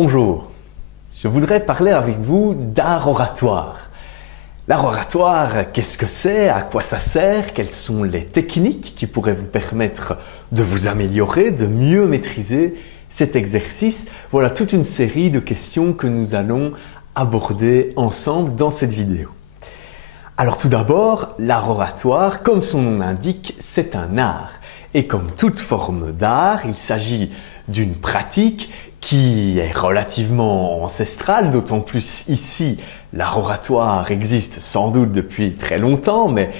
Bonjour, je voudrais parler avec vous d'art oratoire. L'art oratoire, qu'est-ce que c'est? À quoi ça sert? Quelles sont les techniques qui pourraient vous permettre de vous améliorer, de mieux maîtriser cet exercice? Voilà toute une série de questions que nous allons aborder ensemble dans cette vidéo. Alors tout d'abord, l'art oratoire, comme son nom l'indique, c'est un art. Et comme toute forme d'art, il s'agit d'une pratique qui est relativement ancestrale, d'autant plus ici, l'art oratoire existe sans doute depuis très longtemps, mais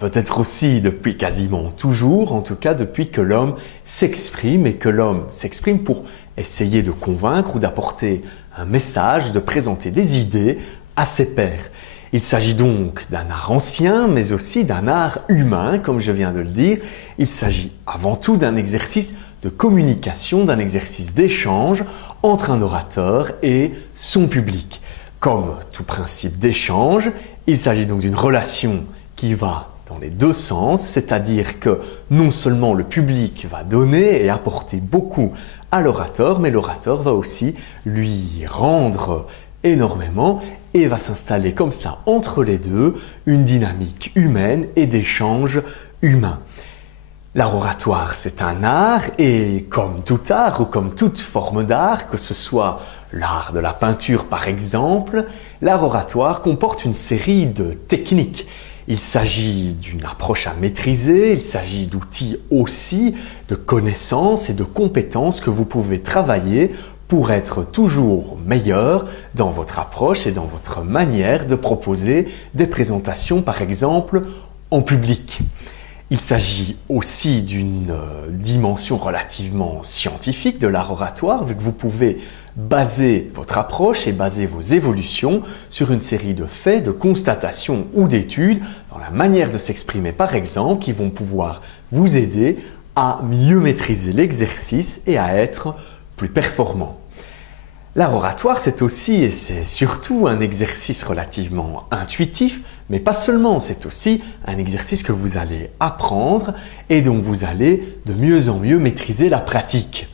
peut-être aussi depuis quasiment toujours, en tout cas depuis que l'homme s'exprime et que l'homme s'exprime pour essayer de convaincre ou d'apporter un message, de présenter des idées à ses pairs. Il s'agit donc d'un art ancien, mais aussi d'un art humain, comme je viens de le dire. Il s'agit avant tout d'un exercice de communication, d'un exercice d'échange entre un orateur et son public. Comme tout principe d'échange, il s'agit donc d'une relation qui va dans les deux sens, c'est-à-dire que non seulement le public va donner et apporter beaucoup à l'orateur, mais l'orateur va aussi lui rendre énormément et va s'installer comme ça entre les deux une dynamique humaine et d'échange humain. L'art oratoire, c'est un art et comme tout art ou comme toute forme d'art, que ce soit l'art de la peinture par exemple, l'art oratoire comporte une série de techniques. Il s'agit d'une approche à maîtriser, il s'agit d'outils aussi, de connaissances et de compétences que vous pouvez travailler pour être toujours meilleur dans votre approche et dans votre manière de proposer des présentations par exemple en public. Il s'agit aussi d'une dimension relativement scientifique de l'art oratoire, vu que vous pouvez baser votre approche et baser vos évolutions sur une série de faits, de constatations ou d'études dans la manière de s'exprimer par exemple, qui vont pouvoir vous aider à mieux maîtriser l'exercice et à être plus performant. L'art oratoire, c'est aussi et c'est surtout un exercice relativement intuitif, mais pas seulement, c'est aussi un exercice que vous allez apprendre et dont vous allez de mieux en mieux maîtriser la pratique.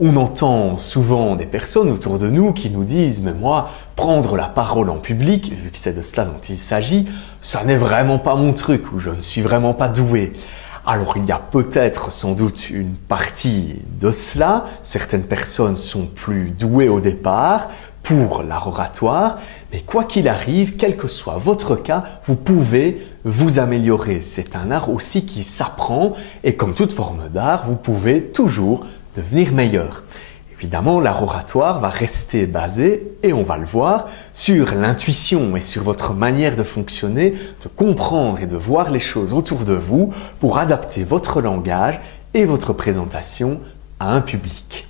On entend souvent des personnes autour de nous qui nous disent « mais moi, prendre la parole en public, vu que c'est de cela dont il s'agit, ça n'est vraiment pas mon truc ou je ne suis vraiment pas doué ». Alors il y a peut-être sans doute une partie de cela, certaines personnes sont plus douées au départ pour l'art oratoire, mais quoi qu'il arrive, quel que soit votre cas, vous pouvez vous améliorer. C'est un art aussi qui s'apprend et comme toute forme d'art, vous pouvez toujours devenir meilleur. Évidemment, l'art oratoire va rester basé, et on va le voir, sur l'intuition et sur votre manière de fonctionner, de comprendre et de voir les choses autour de vous pour adapter votre langage et votre présentation à un public.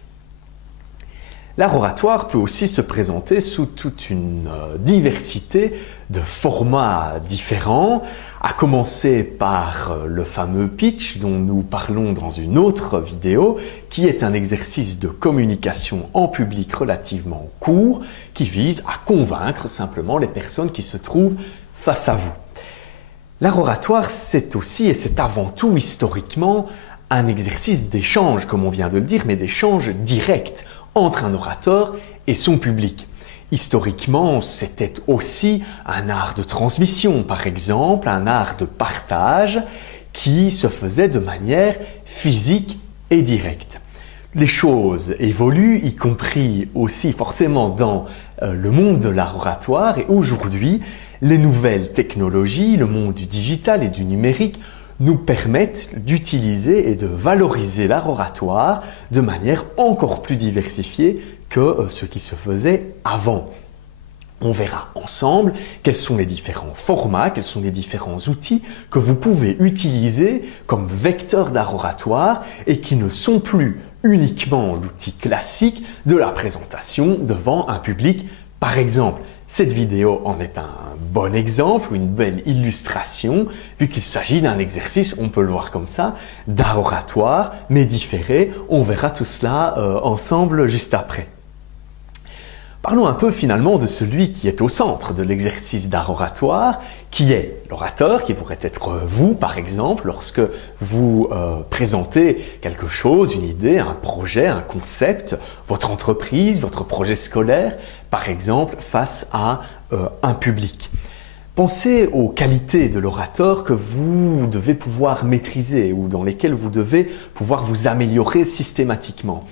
L'art oratoire peut aussi se présenter sous toute une diversité de formats différents, à commencer par le fameux pitch dont nous parlons dans une autre vidéo, qui est un exercice de communication en public relativement court, qui vise à convaincre simplement les personnes qui se trouvent face à vous. L'art oratoire, c'est aussi et c'est avant tout historiquement un exercice d'échange, comme on vient de le dire, mais d'échange direct entre un orateur et son public. Historiquement, c'était aussi un art de transmission, par exemple, un art de partage qui se faisait de manière physique et directe. Les choses évoluent, y compris aussi forcément dans le monde de l'art oratoire et aujourd'hui, les nouvelles technologies, le monde du digital et du numérique nous permettent d'utiliser et de valoriser l'art oratoire de manière encore plus diversifiée que ce qui se faisait avant. On verra ensemble quels sont les différents formats, quels sont les différents outils que vous pouvez utiliser comme vecteurs d'art oratoire et qui ne sont plus uniquement l'outil classique de la présentation devant un public. Par exemple, cette vidéo en est un bon exemple ou une belle illustration vu qu'il s'agit d'un exercice, on peut le voir comme ça, d'art oratoire mais différé. On verra tout cela ensemble juste après. Parlons un peu finalement de celui qui est au centre de l'exercice d'art oratoire, qui est l'orateur, qui pourrait être vous par exemple, lorsque vous présentez quelque chose, une idée, un projet, un concept, votre entreprise, votre projet scolaire, par exemple, face à un public. Pensez aux qualités de l'orateur que vous devez pouvoir maîtriser ou dans lesquelles vous devez pouvoir vous améliorer systématiquement.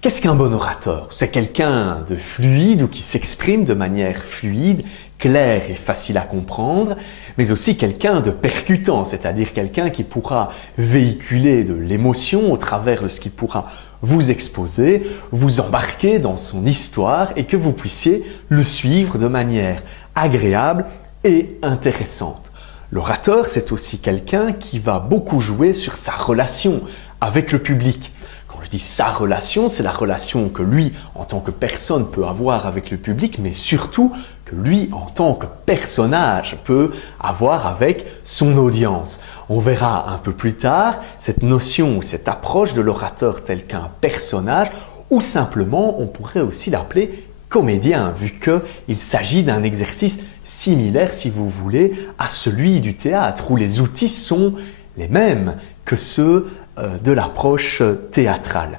Qu'est-ce qu'un bon orateur? C'est quelqu'un de fluide ou qui s'exprime de manière fluide, claire et facile à comprendre, mais aussi quelqu'un de percutant, c'est-à-dire quelqu'un qui pourra véhiculer de l'émotion au travers de ce qu'il pourra vous exposer, vous embarquer dans son histoire et que vous puissiez le suivre de manière agréable et intéressante. L'orateur, c'est aussi quelqu'un qui va beaucoup jouer sur sa relation avec le public. Quand je dis sa relation, c'est la relation que lui, en tant que personne, peut avoir avec le public, mais surtout que lui, en tant que personnage, peut avoir avec son audience. On verra un peu plus tard cette notion ou cette approche de l'orateur tel qu'un personnage, ou simplement on pourrait aussi l'appeler comédien, vu qu'il s'agit d'un exercice similaire, si vous voulez, à celui du théâtre, où les outils sont les mêmes que ceux de l'approche théâtrale.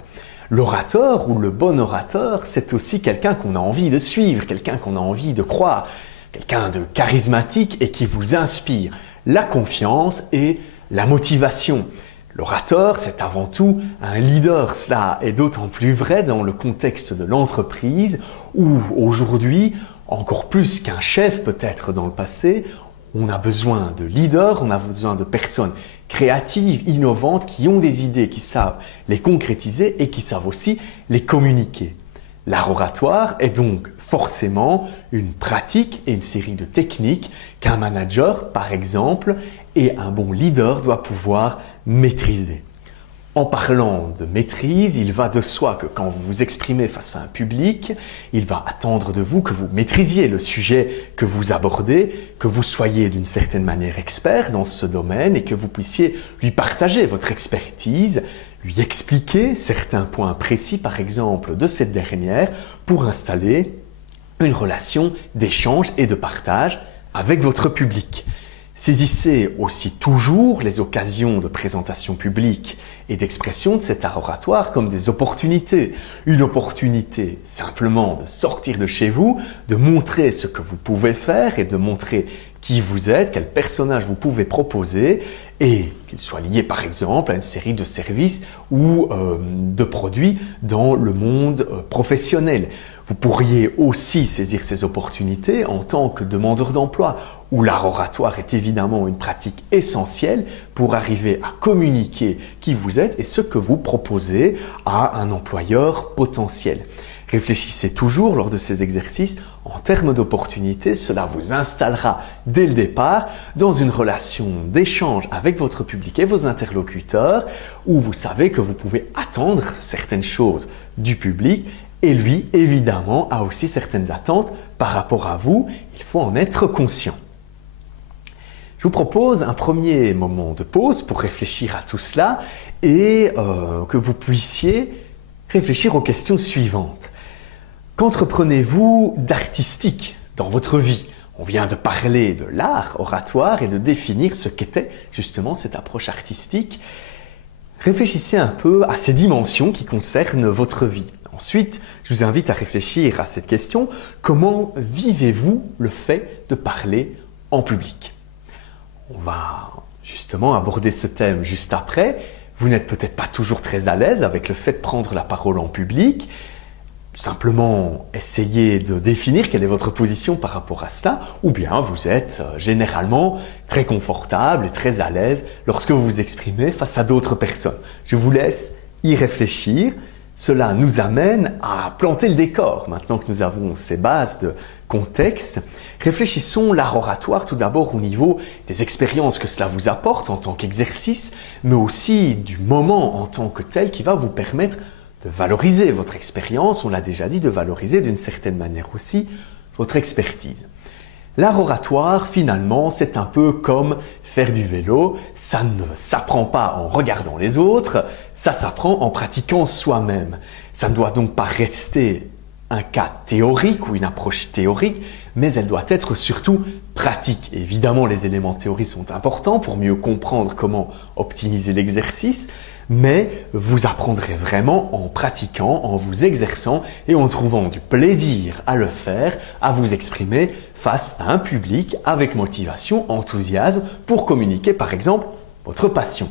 L'orateur ou le bon orateur, c'est aussi quelqu'un qu'on a envie de suivre, quelqu'un qu'on a envie de croire, quelqu'un de charismatique et qui vous inspire la confiance et la motivation. L'orateur, c'est avant tout un leader. Cela est d'autant plus vrai dans le contexte de l'entreprise où aujourd'hui, encore plus qu'un chef peut-être dans le passé, on a besoin de leaders, on a besoin de personnes créatives, innovantes, qui ont des idées, qui savent les concrétiser et qui savent aussi les communiquer. L'art oratoire est donc forcément une pratique et une série de techniques qu'un manager, par exemple, et un bon leader doit pouvoir maîtriser. En parlant de maîtrise, il va de soi que quand vous vous exprimez face à un public, il va attendre de vous que vous maîtrisiez le sujet que vous abordez, que vous soyez d'une certaine manière expert dans ce domaine et que vous puissiez lui partager votre expertise, lui expliquer certains points précis, par exemple, de cette dernière pour installer une relation d'échange et de partage avec votre public. Saisissez aussi toujours les occasions de présentation publique et d'expression de cet art oratoire comme des opportunités. Une opportunité simplement de sortir de chez vous, de montrer ce que vous pouvez faire et de montrer qui vous êtes, quel personnage vous pouvez proposer et qu'il soit lié par exemple à une série de services ou de produits dans le monde professionnel. Vous pourriez aussi saisir ces opportunités en tant que demandeur d'emploi, où l'art oratoire est évidemment une pratique essentielle pour arriver à communiquer qui vous êtes et ce que vous proposez à un employeur potentiel. Réfléchissez toujours lors de ces exercices en termes d'opportunités, cela vous installera dès le départ dans une relation d'échange avec votre public et vos interlocuteurs où vous savez que vous pouvez attendre certaines choses du public et lui, évidemment, a aussi certaines attentes par rapport à vous. Il faut en être conscient. Je vous propose un premier moment de pause pour réfléchir à tout cela et que vous puissiez réfléchir aux questions suivantes. Qu'entreprenez-vous d'artistique dans votre vie? On vient de parler de l'art oratoire et de définir ce qu'était justement cette approche artistique. Réfléchissez un peu à ces dimensions qui concernent votre vie. Ensuite, je vous invite à réfléchir à cette question. Comment vivez-vous le fait de parler en public? On va justement aborder ce thème juste après. Vous n'êtes peut-être pas toujours très à l'aise avec le fait de prendre la parole en public. Simplement essayez de définir quelle est votre position par rapport à cela, ou bien vous êtes généralement très confortable et très à l'aise lorsque vous vous exprimez face à d'autres personnes. Je vous laisse y réfléchir. Cela nous amène à planter le décor. Maintenant que nous avons ces bases de contexte, réfléchissons l'art oratoire tout d'abord au niveau des expériences que cela vous apporte en tant qu'exercice, mais aussi du moment en tant que tel qui va vous permettre de valoriser votre expérience, on l'a déjà dit, de valoriser d'une certaine manière aussi votre expertise. L'art oratoire, finalement, c'est un peu comme faire du vélo. Ça ne s'apprend pas en regardant les autres, ça s'apprend en pratiquant soi-même. Ça ne doit donc pas rester un cas théorique ou une approche théorique, mais elle doit être surtout pratique. Évidemment, les éléments théoriques sont importants pour mieux comprendre comment optimiser l'exercice, mais vous apprendrez vraiment en pratiquant, en vous exerçant et en trouvant du plaisir à le faire, à vous exprimer face à un public avec motivation, enthousiasme pour communiquer par exemple votre passion.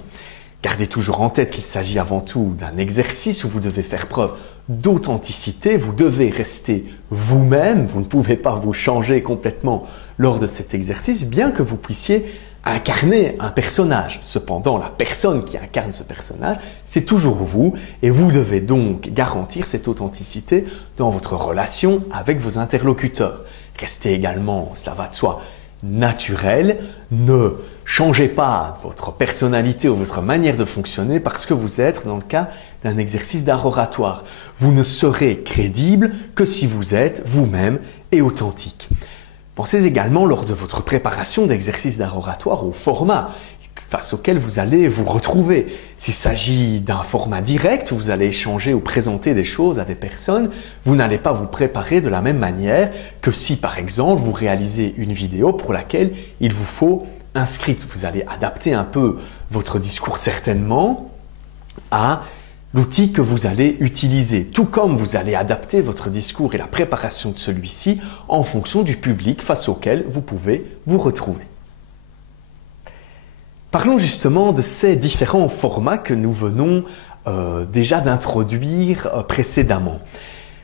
Gardez toujours en tête qu'il s'agit avant tout d'un exercice où vous devez faire preuve d'authenticité, vous devez rester vous-même, vous ne pouvez pas vous changer complètement lors de cet exercice, bien que vous puissiez incarner un personnage. Cependant, la personne qui incarne ce personnage, c'est toujours vous et vous devez donc garantir cette authenticité dans votre relation avec vos interlocuteurs. Restez également, cela va de soi, naturel, ne changez pas votre personnalité ou votre manière de fonctionner parce que vous êtes dans le cas d'un exercice d'art oratoire. Vous ne serez crédible que si vous êtes vous-même et authentique. Pensez également lors de votre préparation d'exercices d'art oratoire au format face auquel vous allez vous retrouver. S'il s'agit d'un format direct où vous allez échanger ou présenter des choses à des personnes, vous n'allez pas vous préparer de la même manière que si par exemple vous réalisez une vidéo pour laquelle il vous faut un script. Vous allez adapter un peu votre discours certainement à l'outil que vous allez utiliser, tout comme vous allez adapter votre discours et la préparation de celui-ci en fonction du public face auquel vous pouvez vous retrouver. Parlons justement de ces différents formats que nous venons déjà d'introduire précédemment.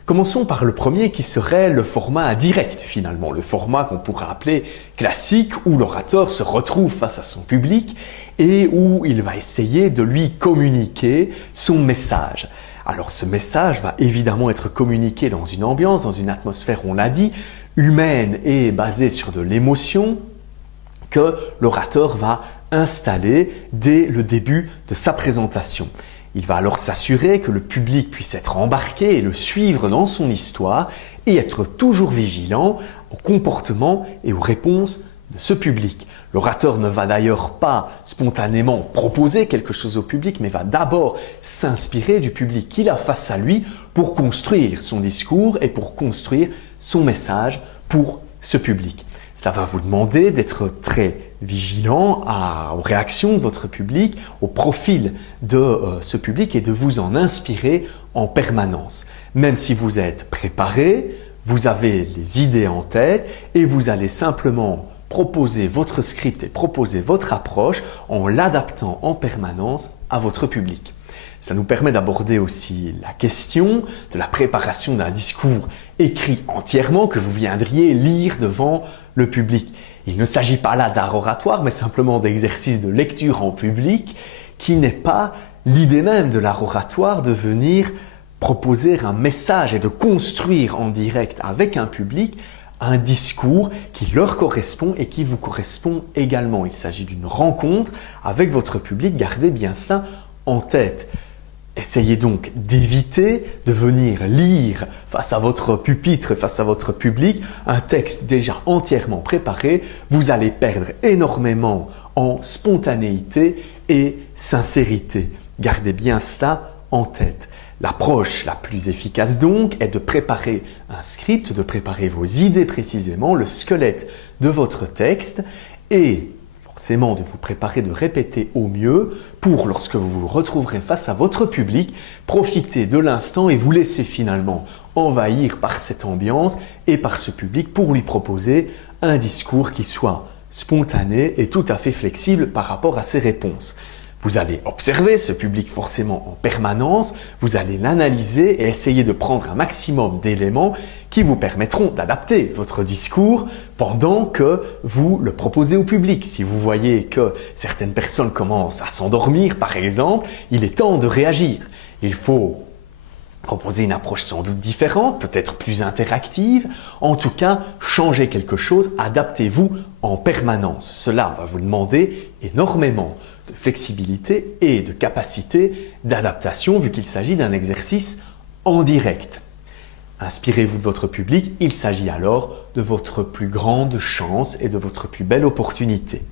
Commençons par le premier qui serait le format direct finalement, le format qu'on pourrait appeler classique où l'orateur se retrouve face à son public et où il va essayer de lui communiquer son message. Alors ce message va évidemment être communiqué dans une ambiance, dans une atmosphère, on l'a dit, humaine et basée sur de l'émotion que l'orateur va installer dès le début de sa présentation. Il va alors s'assurer que le public puisse être embarqué et le suivre dans son histoire et être toujours vigilant au comportement et aux réponses de ce public. L'orateur ne va d'ailleurs pas spontanément proposer quelque chose au public, mais va d'abord s'inspirer du public qu'il a face à lui pour construire son discours et pour construire son message pour ce public. Cela va vous demander d'être très vigilant aux réactions de votre public, au profil de ce public et de vous en inspirer en permanence. Même si vous êtes préparé, vous avez les idées en tête et vous allez simplement proposer votre script et proposer votre approche en l'adaptant en permanence à votre public. Ça nous permet d'aborder aussi la question de la préparation d'un discours écrit entièrement que vous viendriez lire devant le public. Il ne s'agit pas là d'art oratoire, mais simplement d'exercice de lecture en public qui n'est pas l'idée même de l'art oratoire de venir proposer un message et de construire en direct avec un public un discours qui leur correspond et qui vous correspond également. Il s'agit d'une rencontre avec votre public, gardez bien cela en tête. Essayez donc d'éviter de venir lire face à votre pupitre, face à votre public, un texte déjà entièrement préparé. Vous allez perdre énormément en spontanéité et sincérité. Gardez bien cela en tête. L'approche la plus efficace donc est de préparer un script, de préparer vos idées précisément, le squelette de votre texte et forcément de vous préparer, de répéter au mieux pour, lorsque vous vous retrouverez face à votre public, profiter de l'instant et vous laisser finalement envahir par cette ambiance et par ce public pour lui proposer un discours qui soit spontané et tout à fait flexible par rapport à ses réponses. Vous allez observer ce public forcément en permanence, vous allez l'analyser et essayer de prendre un maximum d'éléments qui vous permettront d'adapter votre discours pendant que vous le proposez au public. Si vous voyez que certaines personnes commencent à s'endormir par exemple, il est temps de réagir. Il faut proposer une approche sans doute différente, peut-être plus interactive. En tout cas, changez quelque chose, adaptez-vous en permanence. Cela va vous demander énormément de flexibilité et de capacité d'adaptation vu qu'il s'agit d'un exercice en direct. Inspirez-vous de votre public, il s'agit alors de votre plus grande chance et de votre plus belle opportunité.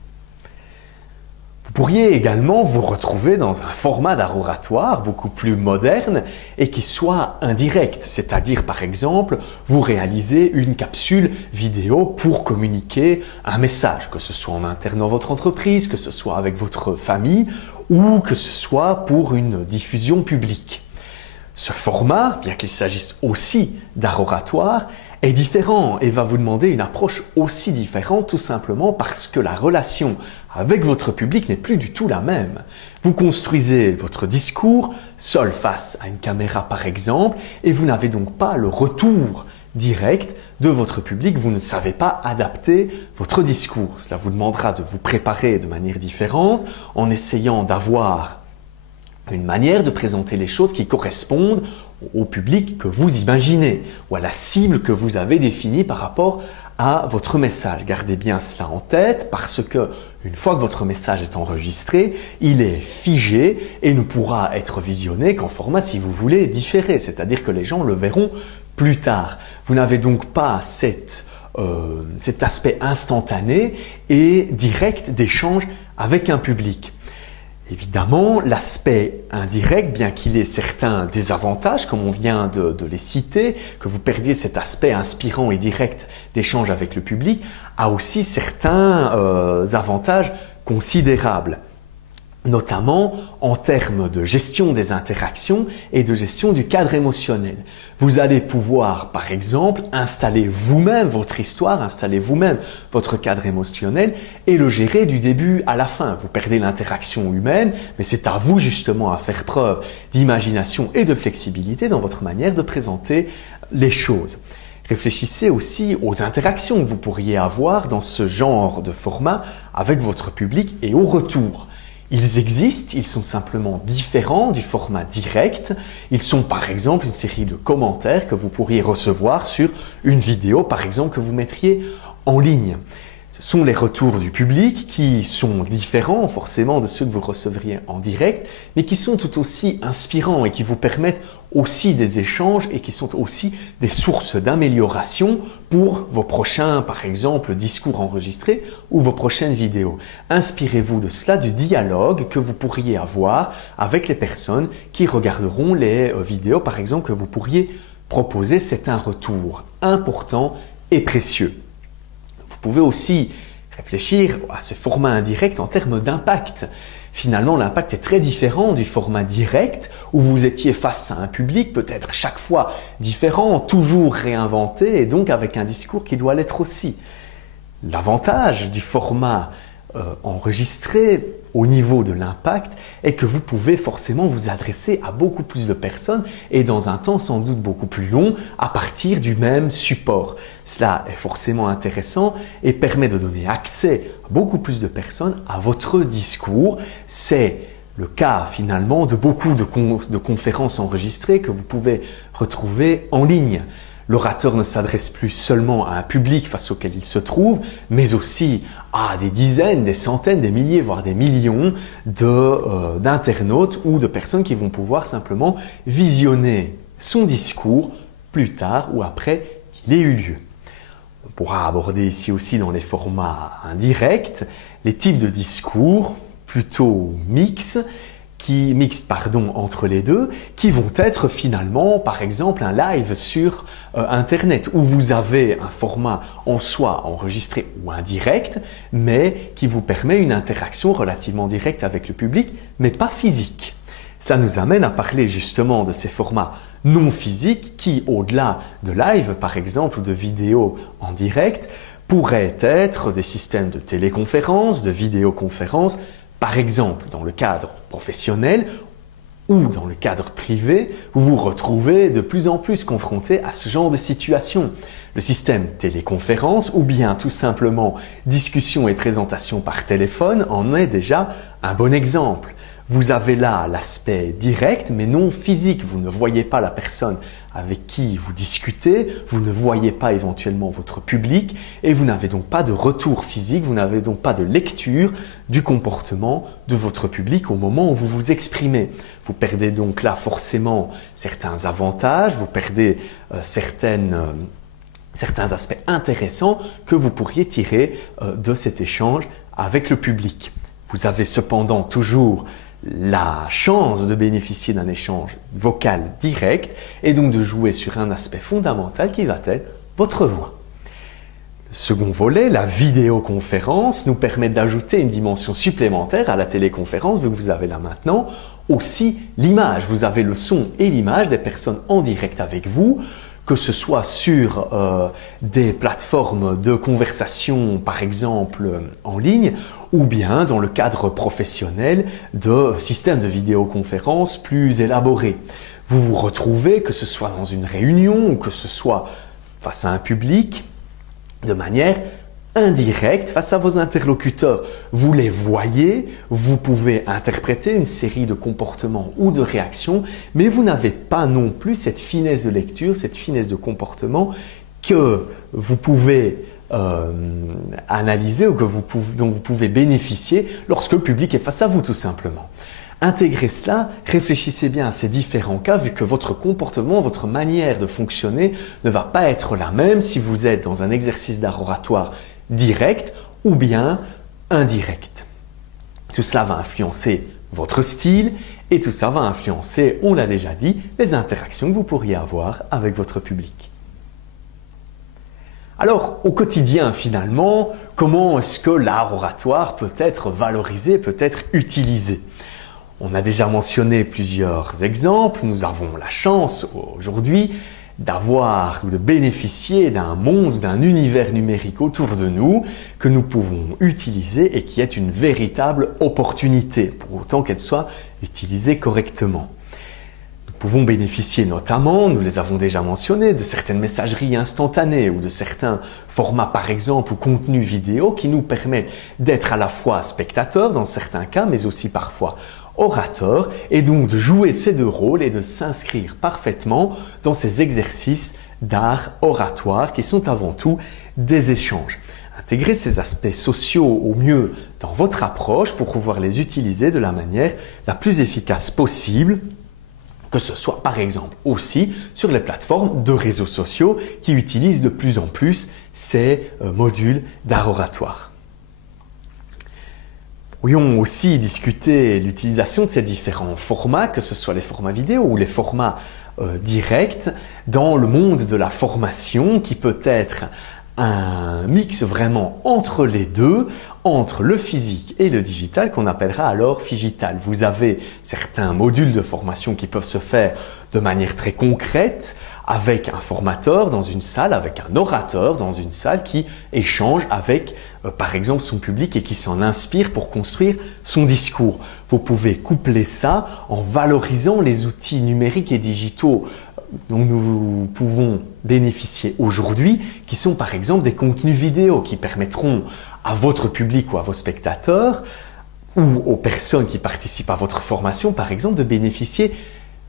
Vous Vous pourriez également vous retrouver dans un format d'art oratoire beaucoup plus moderne et qui soit indirect, c'est-à-dire par exemple vous réalisez une capsule vidéo pour communiquer un message, que ce soit en interne dans votre entreprise, que ce soit avec votre famille ou que ce soit pour une diffusion publique. Ce format, bien qu'il s'agisse aussi d'art oratoire, est différent et va vous demander une approche aussi différente tout simplement parce que la relation avec votre public n'est plus du tout la même. Vous construisez votre discours seul face à une caméra par exemple et vous n'avez donc pas le retour direct de votre public, vous ne savez pas adapter votre discours. Cela vous demandera de vous préparer de manière différente en essayant d'avoir une manière de présenter les choses qui correspondent au public que vous imaginez ou à la cible que vous avez définie par rapport à votre message. Gardez bien cela en tête parce que une fois que votre message est enregistré, il est figé et ne pourra être visionné qu'en format, si vous voulez, différé, c'est-à-dire que les gens le verront plus tard. Vous n'avez donc pas cet aspect instantané et direct d'échange avec un public. Évidemment, l'aspect indirect, bien qu'il ait certains désavantages, comme on vient de les citer, que vous perdiez cet aspect inspirant et direct d'échange avec le public, a aussi certains avantages considérables, notamment en termes de gestion des interactions et de gestion du cadre émotionnel. Vous allez pouvoir, par exemple, installer vous-même votre histoire, installer vous-même votre cadre émotionnel et le gérer du début à la fin. Vous perdez l'interaction humaine, mais c'est à vous justement à faire preuve d'imagination et de flexibilité dans votre manière de présenter les choses. Réfléchissez aussi aux interactions que vous pourriez avoir dans ce genre de format avec votre public et au retour. Ils existent, ils sont simplement différents du format direct. Ils sont par exemple une série de commentaires que vous pourriez recevoir sur une vidéo par exemple que vous mettriez en ligne. Ce sont les retours du public qui sont différents forcément de ceux que vous recevriez en direct, mais qui sont tout aussi inspirants et qui vous permettent aussi des échanges et qui sont aussi des sources d'amélioration pour vos prochains, par exemple, discours enregistrés ou vos prochaines vidéos. Inspirez-vous de cela, du dialogue que vous pourriez avoir avec les personnes qui regarderont les vidéos, par exemple, que vous pourriez proposer. C'est un retour important et précieux. Vous pouvez aussi réfléchir à ce format indirect en termes d'impact. Finalement, l'impact est très différent du format direct où vous étiez face à un public peut-être chaque fois différent, toujours réinventé et donc avec un discours qui doit l'être aussi. L'avantage du format enregistré au niveau de l'impact est que vous pouvez forcément vous adresser à beaucoup plus de personnes et dans un temps sans doute beaucoup plus long à partir du même support. Cela est forcément intéressant et permet de donner accès à beaucoup plus de personnes à votre discours. C'est le cas finalement de beaucoup de conférences enregistrées que vous pouvez retrouver en ligne. L'orateur ne s'adresse plus seulement à un public face auquel il se trouve, mais aussi à des dizaines, des centaines, des milliers, voire des millions d'internautes ou de personnes qui vont pouvoir simplement visionner son discours plus tard ou après qu'il ait eu lieu. On pourra aborder ici aussi dans les formats indirects les types de discours plutôt mixtes entre les deux, qui vont être finalement, par exemple, un live sur Internet, où vous avez un format en soi enregistré ou indirect, mais qui vous permet une interaction relativement directe avec le public, mais pas physique. Ça nous amène à parler justement de ces formats non physiques qui, au-delà de live, par exemple, ou de vidéos en direct, pourraient être des systèmes de téléconférence, de vidéoconférence, par exemple, dans le cadre professionnel ou dans le cadre privé, vous vous retrouvez de plus en plus confronté à ce genre de situation. Le système téléconférence ou bien tout simplement discussion et présentation par téléphone en est déjà un bon exemple. Vous avez là l'aspect direct mais non physique. Vous ne voyez pas la personne avec qui vous discutez, vous ne voyez pas éventuellement votre public et vous n'avez donc pas de retour physique, vous n'avez donc pas de lecture du comportement de votre public au moment où vous vous exprimez. Vous perdez donc là forcément certains avantages, vous perdez certains aspects intéressants que vous pourriez tirer de cet échange avec le public. Vous avez cependant toujours la chance de bénéficier d'un échange vocal direct et donc de jouer sur un aspect fondamental qui va être votre voix. Le second volet, la vidéoconférence, nous permet d'ajouter une dimension supplémentaire à la téléconférence, vu que vous avez là maintenant aussi l'image. Vous avez le son et l'image des personnes en direct avec vous, que ce soit sur des plateformes de conversation, par exemple en ligne, ou bien dans le cadre professionnel de systèmes de vidéoconférence plus élaborés. Vous vous retrouvez, que ce soit dans une réunion ou que ce soit face à un public, de manière indirecte face à vos interlocuteurs. Vous les voyez, vous pouvez interpréter une série de comportements ou de réactions, mais vous n'avez pas non plus cette finesse de lecture, cette finesse de comportement que vous pouvez analyser ou dont vous pouvez bénéficier lorsque le public est face à vous tout simplement. Intégrez cela, réfléchissez bien à ces différents cas vu que votre comportement, votre manière de fonctionner ne va pas être la même si vous êtes dans un exercice d'art oratoire direct ou bien indirect. Tout cela va influencer votre style et tout ça va influencer, on l'a déjà dit, les interactions que vous pourriez avoir avec votre public. Alors, au quotidien finalement, comment est-ce que l'art oratoire peut être valorisé, peut être utilisé ? On a déjà mentionné plusieurs exemples. Nous avons la chance aujourd'hui d'avoir ou de bénéficier d'un monde, d'un univers numérique autour de nous que nous pouvons utiliser et qui est une véritable opportunité, pour autant qu'elle soit utilisée correctement. Nous pouvons bénéficier notamment, nous les avons déjà mentionnés, de certaines messageries instantanées ou de certains formats par exemple ou contenus vidéo qui nous permettent d'être à la fois spectateurs dans certains cas, mais aussi parfois orateur et donc de jouer ces deux rôles et de s'inscrire parfaitement dans ces exercices d'art oratoire qui sont avant tout des échanges. Intégrez ces aspects sociaux au mieux dans votre approche pour pouvoir les utiliser de la manière la plus efficace possible, que ce soit par exemple aussi sur les plateformes de réseaux sociaux qui utilisent de plus en plus ces modules d'art oratoire. Nous pourrions aussi discuter l'utilisation de ces différents formats, que ce soit les formats vidéo ou les formats directs, dans le monde de la formation qui peut être un mix vraiment entre les deux, entre le physique et le digital qu'on appellera alors phygital. Vous avez certains modules de formation qui peuvent se faire de manière très concrète avec un formateur dans une salle, avec un orateur dans une salle qui échange avec par exemple son public et qui s'en inspire pour construire son discours. Vous pouvez coupler ça en valorisant les outils numériques et digitaux dont nous pouvons bénéficier aujourd'hui, qui sont par exemple des contenus vidéo qui permettront à votre public ou à vos spectateurs ou aux personnes qui participent à votre formation par exemple de bénéficier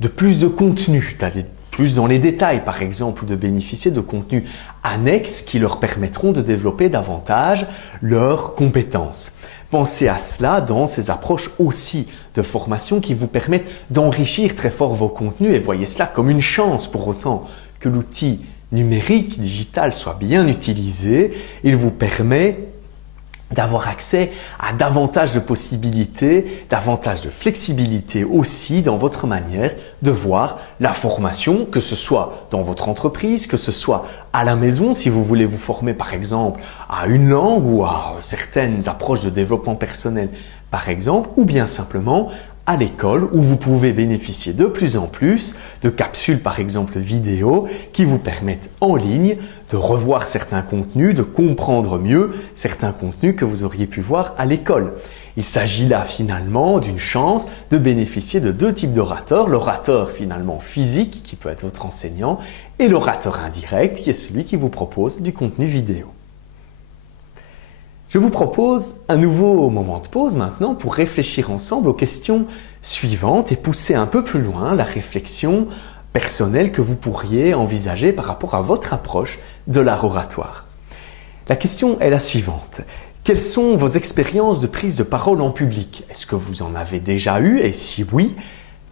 de plus de contenu, d'aller plus dans les détails par exemple ou de bénéficier de contenus annexes qui leur permettront de développer davantage leurs compétences. Pensez à cela dans ces approches aussi de formation qui vous permettent d'enrichir très fort vos contenus et voyez cela comme une chance pour autant que l'outil numérique, digital soit bien utilisé. Il vous permet d'avoir accès à davantage de possibilités, davantage de flexibilité aussi dans votre manière de voir la formation, que ce soit dans votre entreprise, que ce soit à la maison si vous voulez vous former par exemple à une langue ou à certaines approches de développement personnel par exemple, ou bien simplement à l'école où vous pouvez bénéficier de plus en plus de capsules par exemple vidéo qui vous permettent en ligne de revoir certains contenus, de comprendre mieux certains contenus que vous auriez pu voir à l'école. Il s'agit là finalement d'une chance de bénéficier de deux types d'orateurs, l'orateur finalement physique qui peut être votre enseignant et l'orateur indirect qui est celui qui vous propose du contenu vidéo. Je vous propose un nouveau moment de pause maintenant pour réfléchir ensemble aux questions suivantes et pousser un peu plus loin la réflexion personnelle que vous pourriez envisager par rapport à votre approche de l'art oratoire. La question est la suivante. Quelles sont vos expériences de prise de parole en public? Est-ce que vous en avez déjà eu? Et si oui,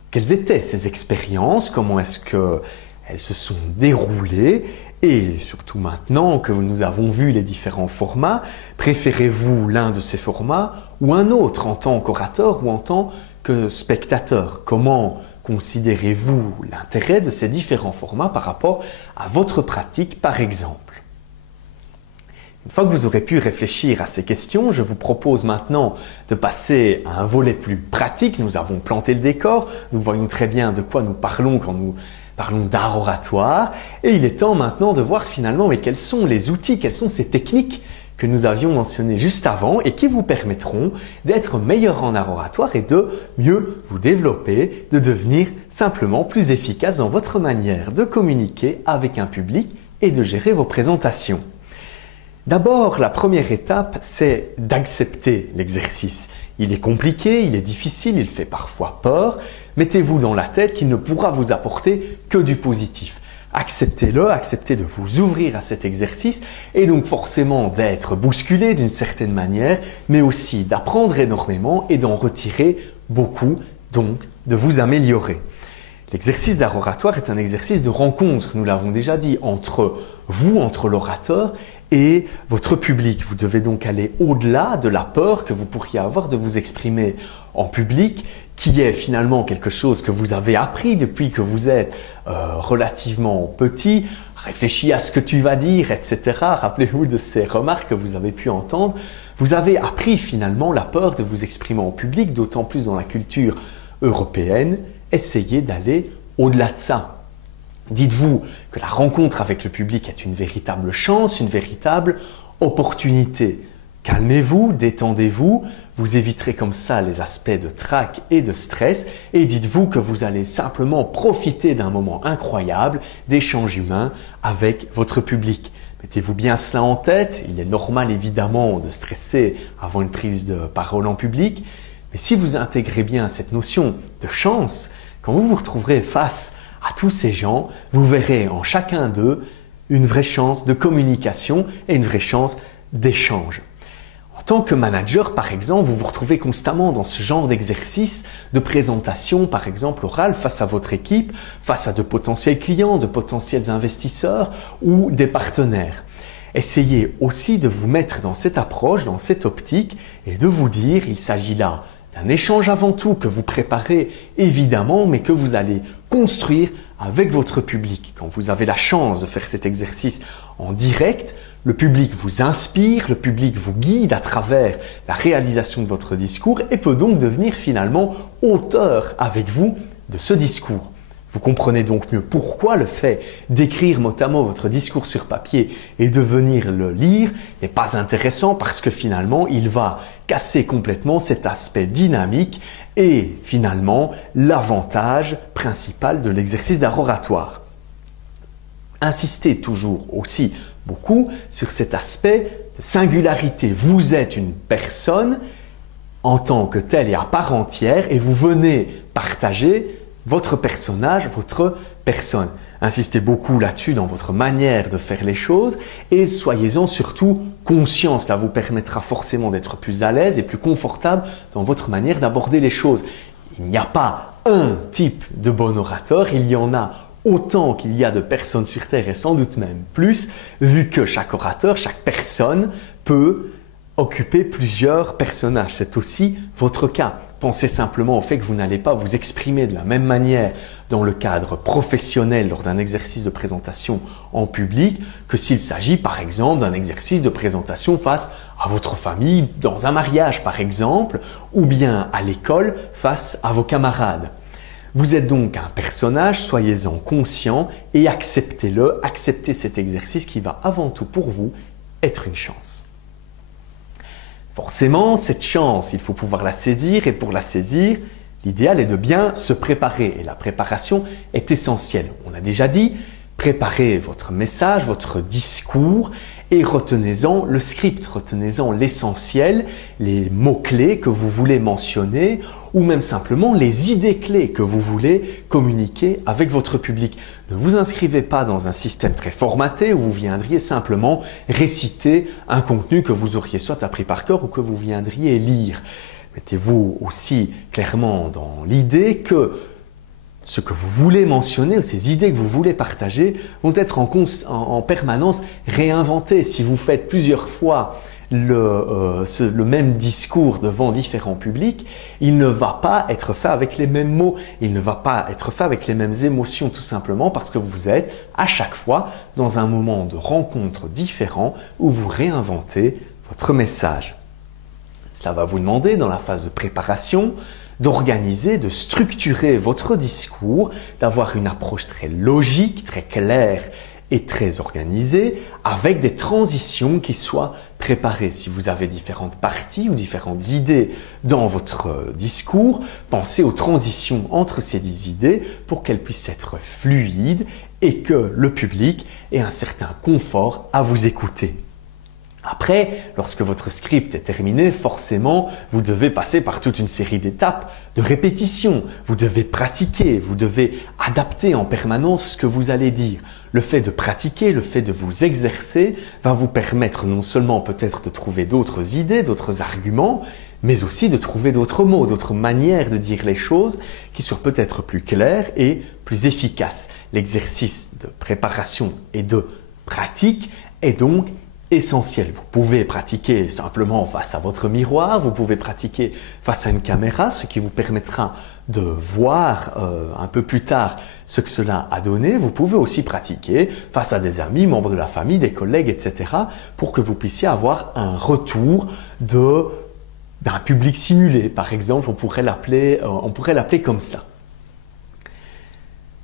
quelles étaient ces expériences? Comment est-ce qu'elles se sont déroulées? Et surtout maintenant que nous avons vu les différents formats, préférez-vous l'un de ces formats ou un autre en tant qu'orateur ou en tant que spectateur? Comment considérez-vous l'intérêt de ces différents formats par rapport à votre pratique par exemple? Une fois que vous aurez pu réfléchir à ces questions, je vous propose maintenant de passer à un volet plus pratique. Nous avons planté le décor, nous voyons très bien de quoi nous parlons quand nous parlons d'art oratoire et il est temps maintenant de voir finalement quels sont les outils, quelles sont ces techniques que nous avions mentionnées juste avant et qui vous permettront d'être meilleur en art oratoire et de mieux vous développer, de devenir simplement plus efficace dans votre manière de communiquer avec un public et de gérer vos présentations. D'abord, la première étape, c'est d'accepter l'exercice. Il est compliqué, il est difficile, il fait parfois peur. Mettez-vous dans la tête qu'il ne pourra vous apporter que du positif. Acceptez-le, acceptez de vous ouvrir à cet exercice et donc forcément d'être bousculé d'une certaine manière, mais aussi d'apprendre énormément et d'en retirer beaucoup, donc de vous améliorer. L'exercice d'art oratoire est un exercice de rencontre, nous l'avons déjà dit, entre vous, entre l'orateur et votre public. Vous devez donc aller au-delà de la peur que vous pourriez avoir de vous exprimer en public, qui est finalement quelque chose que vous avez appris depuis que vous êtes relativement petit. Réfléchis à ce que tu vas dire, etc. Rappelez-vous de ces remarques que vous avez pu entendre. Vous avez appris finalement la peur de vous exprimer en public, d'autant plus dans la culture européenne. Essayez d'aller au-delà de ça. Dites-vous que la rencontre avec le public est une véritable chance, une véritable opportunité. Calmez-vous, détendez-vous, vous éviterez comme ça les aspects de trac et de stress et dites-vous que vous allez simplement profiter d'un moment incroyable d'échange humain avec votre public. Mettez-vous bien cela en tête, il est normal évidemment de stresser avant une prise de parole en public, mais si vous intégrez bien cette notion de chance, quand vous vous retrouverez face à tous ces gens, vous verrez en chacun d'eux une vraie chance de communication et une vraie chance d'échange. En tant que manager, par exemple, vous vous retrouvez constamment dans ce genre d'exercice de présentation, par exemple orale, face à votre équipe, face à de potentiels clients, de potentiels investisseurs ou des partenaires. Essayez aussi de vous mettre dans cette approche, dans cette optique et de vous dire il s'agit là d'un échange avant tout que vous préparez évidemment, mais que vous allez construire avec votre public. Quand vous avez la chance de faire cet exercice en direct, le public vous inspire, le public vous guide à travers la réalisation de votre discours et peut donc devenir finalement auteur avec vous de ce discours. Vous comprenez donc mieux pourquoi le fait d'écrire mot à mot votre discours sur papier et de venir le lire n'est pas intéressant parce que finalement il va casser complètement cet aspect dynamique et finalement l'avantage principal de l'exercice d'art oratoire. Insistez toujours aussi beaucoup sur cet aspect de singularité. Vous êtes une personne en tant que telle et à part entière et vous venez partager votre personnage, votre personne. Insistez beaucoup là-dessus dans votre manière de faire les choses et soyez-en surtout conscient. Cela vous permettra forcément d'être plus à l'aise et plus confortable dans votre manière d'aborder les choses. Il n'y a pas un type de bon orateur, il y en a autant qu'il y a de personnes sur Terre et sans doute même plus, vu que chaque orateur, chaque personne peut occuper plusieurs personnages. C'est aussi votre cas. Pensez simplement au fait que vous n'allez pas vous exprimer de la même manière dans le cadre professionnel lors d'un exercice de présentation en public que s'il s'agit par exemple d'un exercice de présentation face à votre famille, dans un mariage par exemple, ou bien à l'école face à vos camarades. Vous êtes donc un personnage, soyez-en conscient et acceptez-le, acceptez cet exercice qui va avant tout pour vous être une chance. Forcément, cette chance, il faut pouvoir la saisir et pour la saisir, l'idéal est de bien se préparer et la préparation est essentielle. On a déjà dit, préparez votre message, votre discours et retenez-en le script, retenez-en l'essentiel, les mots-clés que vous voulez mentionner ou même simplement les idées clés que vous voulez communiquer avec votre public. Ne vous inscrivez pas dans un système très formaté où vous viendriez simplement réciter un contenu que vous auriez soit appris par cœur ou que vous viendriez lire. Mettez-vous aussi clairement dans l'idée que ce que vous voulez mentionner ou ces idées que vous voulez partager vont être en permanence réinventées. Si vous faites plusieurs fois le même discours devant différents publics, il ne va pas être fait avec les mêmes mots, il ne va pas être fait avec les mêmes émotions, tout simplement parce que vous êtes à chaque fois dans un moment de rencontre différent où vous réinventez votre message. Cela va vous demander, dans la phase de préparation, d'organiser, de structurer votre discours, d'avoir une approche très logique, très claire et très organisée, avec des transitions qui soient préparées. Si vous avez différentes parties ou différentes idées dans votre discours, pensez aux transitions entre ces idées pour qu'elles puissent être fluides et que le public ait un certain confort à vous écouter. Après, lorsque votre script est terminé, forcément, vous devez passer par toute une série d'étapes de répétition. Vous devez pratiquer, vous devez adapter en permanence ce que vous allez dire. Le fait de pratiquer, le fait de vous exercer va vous permettre non seulement peut-être de trouver d'autres idées, d'autres arguments, mais aussi de trouver d'autres mots, d'autres manières de dire les choses qui soient peut-être plus claires et plus efficaces. L'exercice de préparation et de pratique est donc essentiel. Vous pouvez pratiquer simplement face à votre miroir, vous pouvez pratiquer face à une caméra, ce qui vous permettra de voir un peu plus tard ce que cela a donné. Vous pouvez aussi pratiquer face à des amis, membres de la famille, des collègues, etc. pour que vous puissiez avoir un retour d'un public simulé. Par exemple, on pourrait l'appeler comme ça.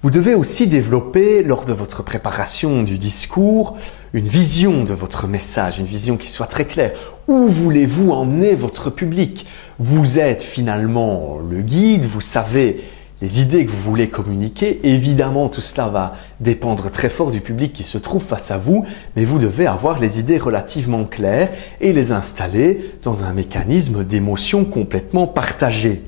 Vous devez aussi développer, lors de votre préparation du discours, une vision de votre message, une vision qui soit très claire. Où voulez-vous emmener votre public? Vous êtes finalement le guide, vous savez les idées que vous voulez communiquer. Évidemment, tout cela va dépendre très fort du public qui se trouve face à vous, mais vous devez avoir les idées relativement claires et les installer dans un mécanisme d'émotion complètement partagé.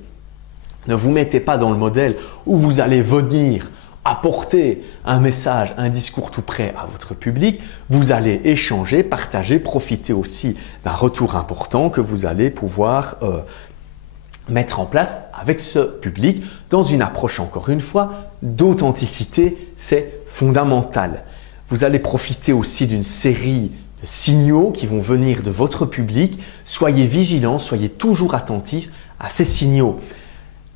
Ne vous mettez pas dans le modèle où vous allez venir apporter un message, un discours tout prêt à votre public. Vous allez échanger, partager, profiter aussi d'un retour important que vous allez pouvoir mettre en place avec ce public dans une approche, encore une fois, d'authenticité. C'est fondamental. Vous allez profiter aussi d'une série de signaux qui vont venir de votre public. Soyez vigilants, soyez toujours attentifs à ces signaux.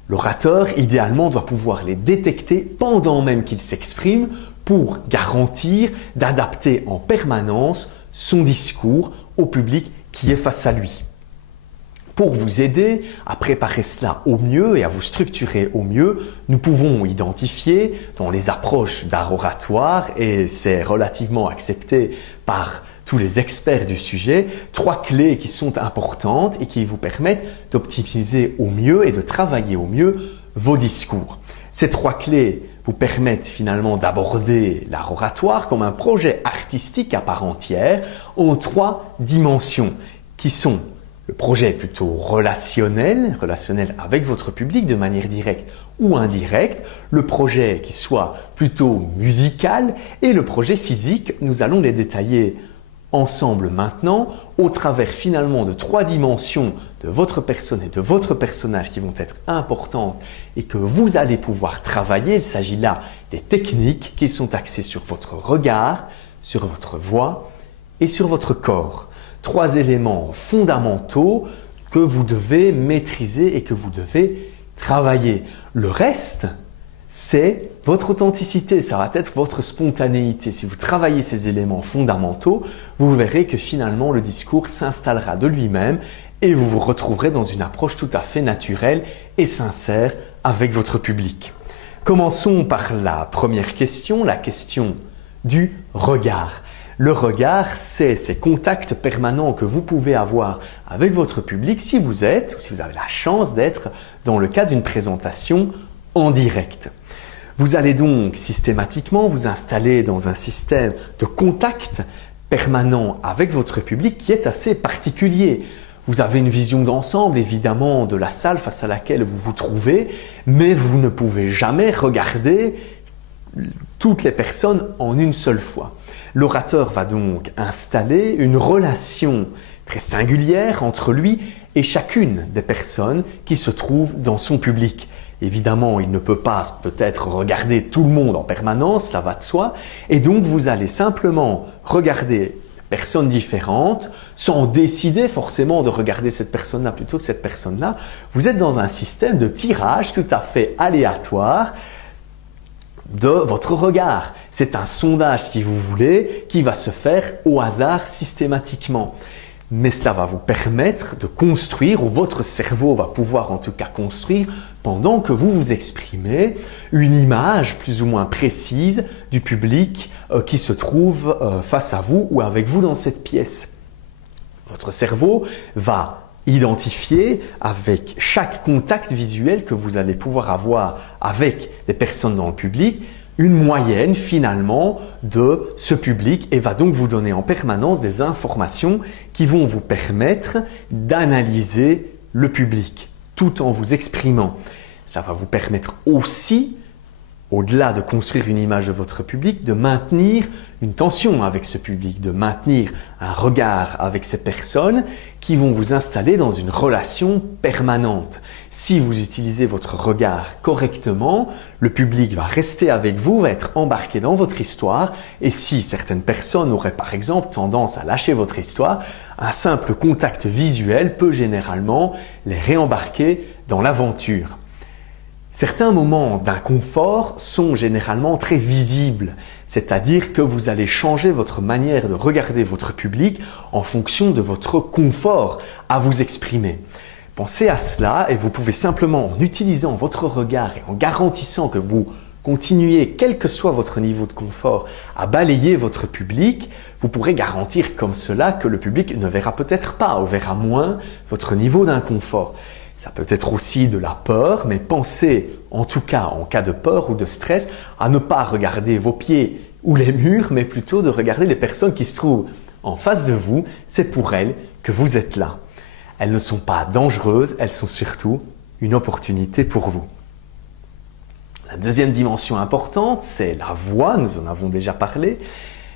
L'orateur, idéalement, doit pouvoir les détecter pendant même qu'il s'exprime pour garantir d'adapter en permanence son discours au public qui est face à lui. Pour vous aider à préparer cela au mieux et à vous structurer au mieux, nous pouvons identifier dans les approches d'art oratoire, et c'est relativement accepté par tous les experts du sujet, 3 clés qui sont importantes et qui vous permettent d'optimiser au mieux et de travailler au mieux vos discours. Ces 3 clés vous permettent finalement d'aborder l'art oratoire comme un projet artistique à part entière en 3 dimensions qui sont le projet plutôt relationnel avec votre public de manière directe ou indirecte, le projet qui soit plutôt musical et le projet physique. Nous allons les détailler ensemble maintenant au travers finalement de 3 dimensions de votre personne et de votre personnage qui vont être importantes et que vous allez pouvoir travailler. Il s'agit là des techniques qui sont axées sur votre regard, sur votre voix et sur votre corps. 3 éléments fondamentaux que vous devez maîtriser et que vous devez travailler. Le reste, c'est votre authenticité, ça va être votre spontanéité. Si vous travaillez ces éléments fondamentaux, vous verrez que finalement le discours s'installera de lui-même et vous vous retrouverez dans une approche tout à fait naturelle et sincère avec votre public. Commençons par la première question, la question du regard. Le regard, c'est ces contacts permanents que vous pouvez avoir avec votre public si vous êtes ou si vous avez la chance d'être dans le cadre d'une présentation en direct. Vous allez donc systématiquement vous installer dans un système de contact permanent avec votre public qui est assez particulier. Vous avez une vision d'ensemble évidemment de la salle face à laquelle vous vous trouvez, mais vous ne pouvez jamais regarder toutes les personnes en une seule fois. L'orateur va donc installer une relation très singulière entre lui et chacune des personnes qui se trouvent dans son public. Évidemment, il ne peut pas peut-être regarder tout le monde en permanence, ça va de soi. Et donc, vous allez simplement regarder personnes différentes sans décider forcément de regarder cette personne-là plutôt que cette personne-là. Vous êtes dans un système de tirage tout à fait aléatoire de votre regard. C'est un sondage, si vous voulez, qui va se faire au hasard systématiquement. Mais cela va vous permettre de construire, ou votre cerveau va pouvoir en tout cas construire, pendant que vous vous exprimez, une image plus ou moins précise du public qui se trouve face à vous ou avec vous dans cette pièce. Votre cerveau va identifier avec chaque contact visuel que vous allez pouvoir avoir avec les personnes dans le public, une moyenne finalement de ce public et va donc vous donner en permanence des informations qui vont vous permettre d'analyser le public tout en vous exprimant. Cela va vous permettre aussi, au-delà de construire une image de votre public, de maintenir une tension avec ce public, de maintenir un regard avec ces personnes qui vont vous installer dans une relation permanente. Si vous utilisez votre regard correctement, le public va rester avec vous, va être embarqué dans votre histoire et si certaines personnes auraient par exemple tendance à lâcher votre histoire, un simple contact visuel peut généralement les réembarquer dans l'aventure. Certains moments d'inconfort sont généralement très visibles, c'est-à-dire que vous allez changer votre manière de regarder votre public en fonction de votre confort à vous exprimer. Pensez à cela et vous pouvez simplement, en utilisant votre regard et en garantissant que vous continuez, quel que soit votre niveau de confort, à balayer votre public, vous pourrez garantir comme cela que le public ne verra peut-être pas ou verra moins votre niveau d'inconfort. Ça peut être aussi de la peur, mais pensez en tout cas en cas de peur ou de stress à ne pas regarder vos pieds ou les murs, mais plutôt de regarder les personnes qui se trouvent en face de vous. C'est pour elles que vous êtes là. Elles ne sont pas dangereuses, elles sont surtout une opportunité pour vous. La deuxième dimension importante, c'est la voix, nous en avons déjà parlé.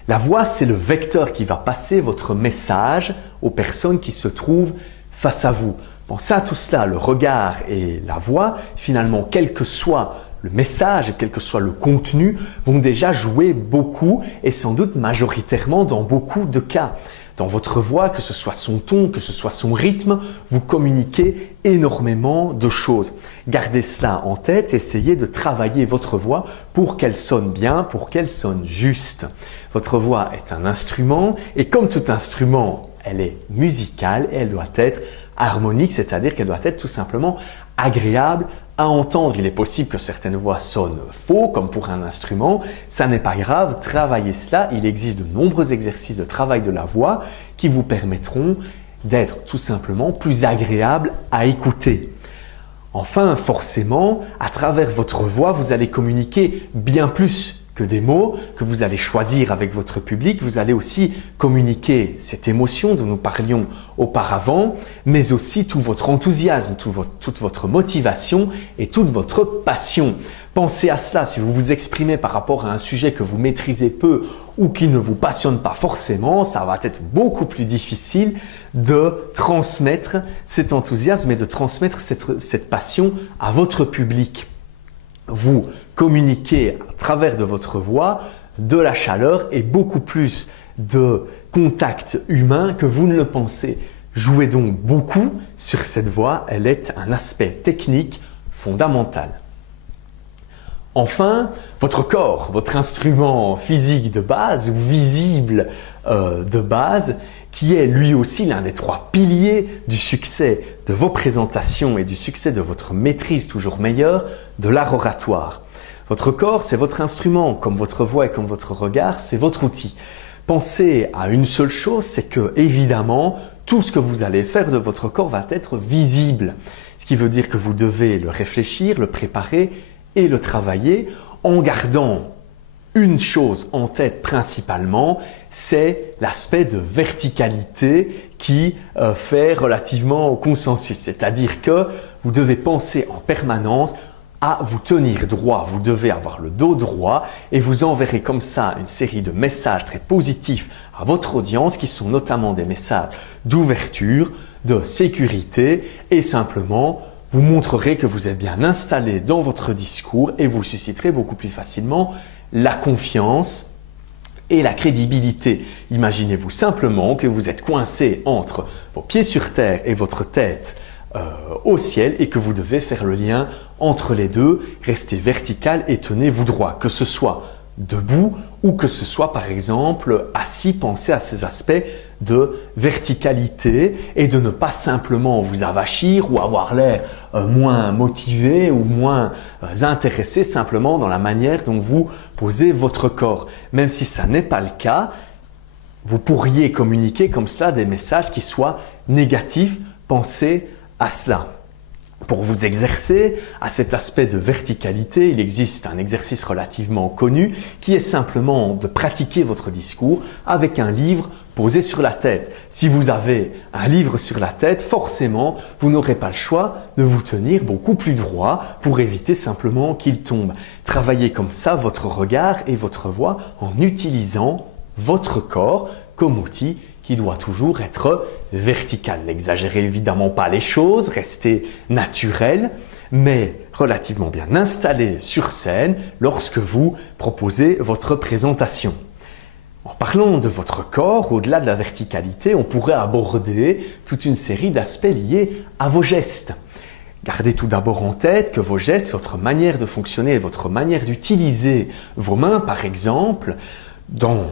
La voix, c'est le vecteur qui va passer votre message aux personnes qui se trouvent face à vous. Pensez à tout cela, le regard et la voix, finalement, quel que soit le message, quel que soit le contenu, vont déjà jouer beaucoup et sans doute majoritairement dans beaucoup de cas. Dans votre voix, que ce soit son ton, que ce soit son rythme, vous communiquez énormément de choses. Gardez cela en tête, essayez de travailler votre voix pour qu'elle sonne bien, pour qu'elle sonne juste. Votre voix est un instrument et comme tout instrument, elle est musicale et elle doit être harmonique, c'est-à-dire qu'elle doit être tout simplement agréable à entendre. Il est possible que certaines voix sonnent faux, comme pour un instrument. Ça n'est pas grave, travaillez cela. Il existe de nombreux exercices de travail de la voix qui vous permettront d'être tout simplement plus agréable à écouter. Enfin, forcément, à travers votre voix, vous allez communiquer bien plus que des mots que vous allez choisir avec votre public. Vous allez aussi communiquer cette émotion dont nous parlions auparavant, mais aussi tout votre enthousiasme, toute votre motivation et toute votre passion. Pensez à cela, si vous vous exprimez par rapport à un sujet que vous maîtrisez peu ou qui ne vous passionne pas forcément, ça va être beaucoup plus difficile de transmettre cet enthousiasme et de transmettre cette passion à votre public. Vous communiquez à travers de votre voix de la chaleur et beaucoup plus de contact humain que vous ne le pensez. Jouez donc beaucoup sur cette voix, elle est un aspect technique fondamental. Enfin, votre corps, votre instrument physique de base ou visible de base, qui est lui aussi l'un des trois piliers du succès de vos présentations et du succès de votre maîtrise toujours meilleure de l'art oratoire. Votre corps, c'est votre instrument, comme votre voix et comme votre regard, c'est votre outil. Pensez à une seule chose, c'est que évidemment, tout ce que vous allez faire de votre corps va être visible. Ce qui veut dire que vous devez le réfléchir, le préparer et le travailler en gardant une chose en tête principalement, c'est l'aspect de verticalité qui fait relativement au consensus. C'est-à-dire que vous devez penser en permanence à vous tenir droit. Vous devez avoir le dos droit et vous enverrez comme ça une série de messages très positifs à votre audience qui sont notamment des messages d'ouverture, de sécurité et simplement vous montrerez que vous êtes bien installé dans votre discours et vous susciterez beaucoup plus facilement la confiance et la crédibilité. Imaginez-vous simplement que vous êtes coincé entre vos pieds sur terre et votre tête au ciel et que vous devez faire le lien entre les deux, restez vertical et tenez-vous droit, que ce soit debout ou que ce soit par exemple assis. Pensez à ces aspects de verticalité et de ne pas simplement vous avachir ou avoir l'air moins motivé ou moins intéressé simplement dans la manière dont vous posez votre corps. Même si ça n'est pas le cas, vous pourriez communiquer comme cela des messages qui soient négatifs. Pensez à cela. Pour vous exercer à cet aspect de verticalité, il existe un exercice relativement connu qui est simplement de pratiquer votre discours avec un livre posé sur la tête. Si vous avez un livre sur la tête, forcément, vous n'aurez pas le choix de vous tenir beaucoup plus droit pour éviter simplement qu'il tombe. Travaillez comme ça votre regard et votre voix en utilisant votre corps comme outil qui doit toujours être vertical. N'exagérez évidemment pas les choses, restez naturel, mais relativement bien installé sur scène lorsque vous proposez votre présentation. En parlant de votre corps, au-delà de la verticalité, on pourrait aborder toute une série d'aspects liés à vos gestes. Gardez tout d'abord en tête que vos gestes, votre manière de fonctionner, votre manière d'utiliser vos mains par exemple, dans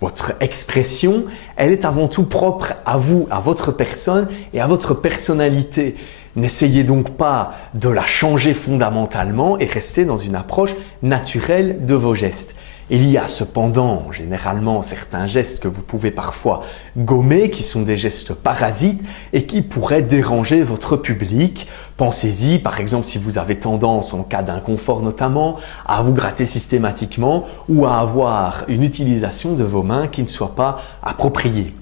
votre expression, elle est avant tout propre à vous, à votre personne et à votre personnalité. N'essayez donc pas de la changer fondamentalement et restez dans une approche naturelle de vos gestes. Il y a cependant généralement certains gestes que vous pouvez parfois gommer, qui sont des gestes parasites et qui pourraient déranger votre public. Pensez-y, par exemple, si vous avez tendance, en cas d'inconfort notamment, à vous gratter systématiquement ou à avoir une utilisation de vos mains qui ne soit pas appropriée.